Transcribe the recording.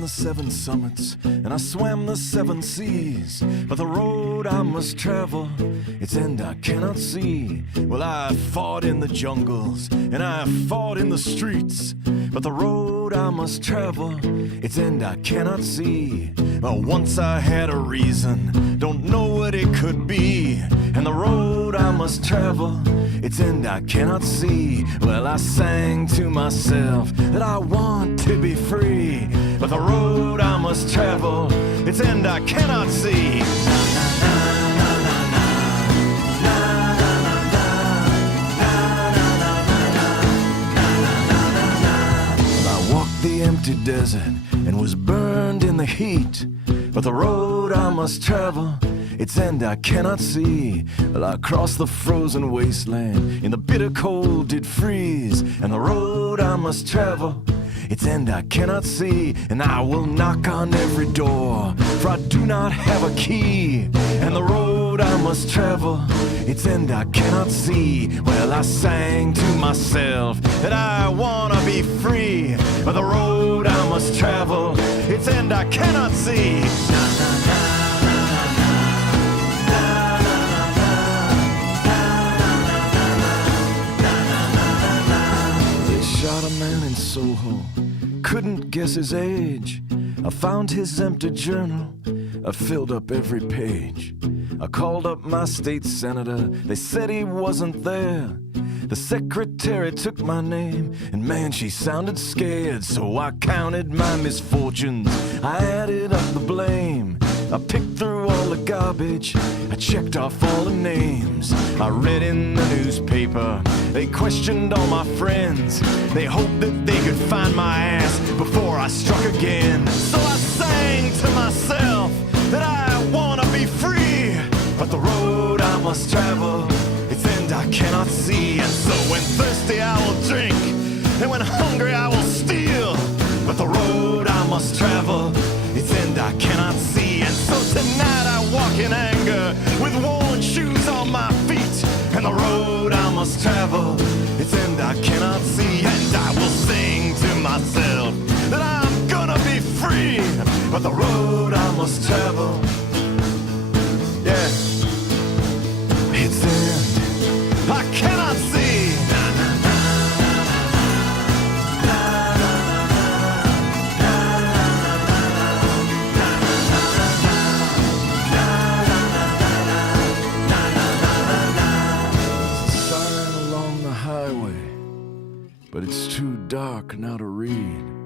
The 7 summits and I swam the 7 seas, but the road I must travel, its end I cannot see. Well, I fought in the jungles and I fought in the streets, but the road I must travel, its end I cannot see. Well, once I had a reason, don't know what it could be, and the road I must travel, its end I cannot see. Well, I sang to myself that I want to be free, but the road I must travel, its end I cannot see. I walked the empty desert and was burned in the heat, but the road I must travel, its end I cannot see. Well, I crossed the frozen wasteland, in the bitter cold did freeze, and the road I must travel, its end I cannot see. And I will knock on every door, for I do not have a key, and the road I must travel, its end I cannot see. Well, I sang to myself that I wanna be free, but the road I must travel, its end I cannot see. Shot a man in Soho, couldn't guess his age. I found his empty journal, I filled up every page. I called up my state senator, they said he wasn't there. The secretary took my name, and man, she sounded scared. So I counted my misfortunes, I added up the blame. I picked through all the garbage, I checked off all the names. I read in the newspaper, they questioned all my friends. They hoped that they could find my ass before I struck again. So I sang to myself that I wanna be free, but the road I must travel, its end I cannot see. And so when thirsty I will drink, and when hungry I will steal, but the road I must travel, its end I cannot see. And so tonight I walk in anger, with worn shoes on my feet, and the road I must travel, its end I cannot see. And I will sing to myself that I'm gonna be free, but the road I must travel, yeah, its end I cannot see. But it's too dark now to read.